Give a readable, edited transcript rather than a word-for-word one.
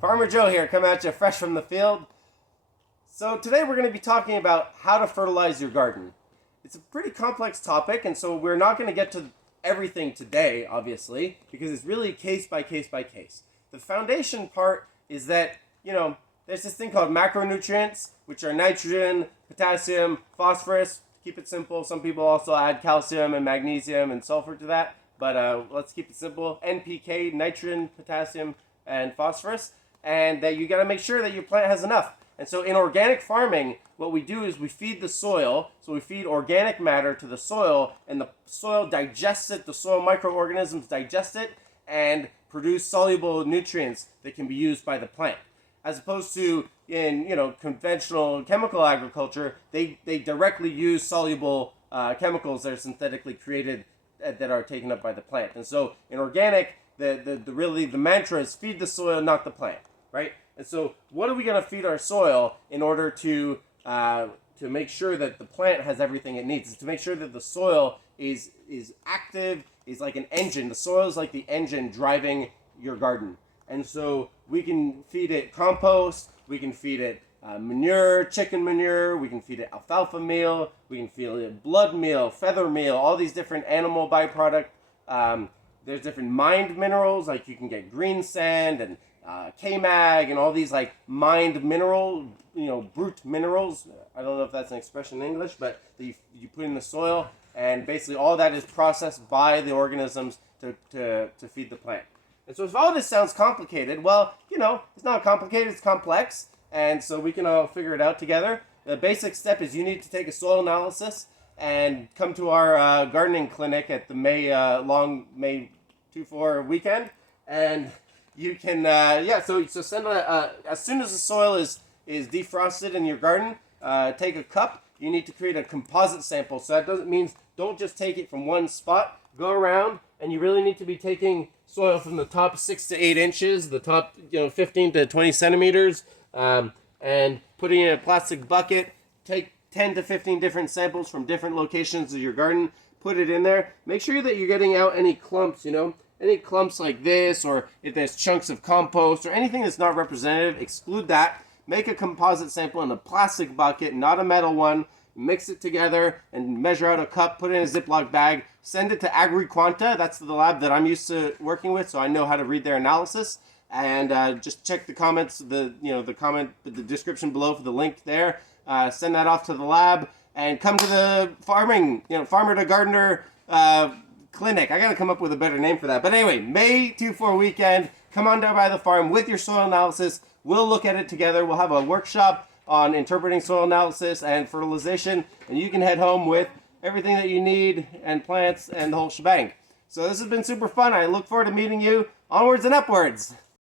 Farmer Joe here, coming at you fresh from the field. So today we're going to be talking about how to fertilize your garden. It's a pretty complex topic, and so we're not going to get to everything today, obviously, because it's really case by case by case. The foundation part is that, there's this thing called macronutrients, which are nitrogen, potassium, phosphorus. Keep it simple. Some people also add calcium and magnesium and sulfur to that, but let's keep it simple. NPK, nitrogen, potassium, and phosphorus. And that you got to make sure that your plant has enough. And so in organic farming, what we do is we feed the soil. So we feed organic matter to the soil, and the soil digests it. The soil microorganisms digest it and produce soluble nutrients that can be used by the plant. As opposed to in conventional chemical agriculture, they directly use soluble chemicals that are synthetically created that are taken up by the plant. And so in organic, the mantra is feed the soil, not the plant, right? And so what are we going to feed our soil in order to make sure that the plant has everything it needs? Is to make sure that the soil is active, is like an engine. The soil is like the engine driving your garden. And so we can feed it compost, we can feed it manure, chicken manure, we can feed it alfalfa meal, we can feed it blood meal, feather meal, all these different animal byproduct. There's different mined minerals, like you can get green sand and K-mag and all these like mined mineral, brute minerals. I don't know if that's an expression in English, but you put in the soil, and basically all that is processed by the organisms to feed the plant. And so if all this sounds complicated, well, it's not complicated, it's complex, and so we can all figure it out together. The basic step is you need to take a soil analysis and come to our gardening clinic at the May 2-4 weekend, and you can, so send as soon as the soil is defrosted in your garden, take a cup. You need to create a composite sample. So that means don't just take it from one spot, go around, and you really need to be taking soil from the top 6 to 8 inches, the top 15 to 20 centimeters, and putting it in a plastic bucket. Take 10 to 15 different samples from different locations of your garden, put it in there. Make sure that you're getting out any clumps, any clumps like this, or if there's chunks of compost or anything that's not representative, exclude that. Make a composite sample in a plastic bucket, not a metal one. Mix it together and measure out a cup, put it in a Ziploc bag, send it to AgriQuanta. That's the lab that I'm used to working with, so I know how to read their analysis. And just check the comments, the description below for the link there. Send that off to the lab and come to the farmer to gardener clinic. I gotta come up with a better name for that. But anyway, May 2-4 weekend, come on down by the farm with your soil analysis. We'll look at it together. We'll have a workshop on interpreting soil analysis and fertilization, and you can head home with everything that you need and plants and the whole shebang. So this has been super fun. I look forward to meeting you. Onwards and upwards.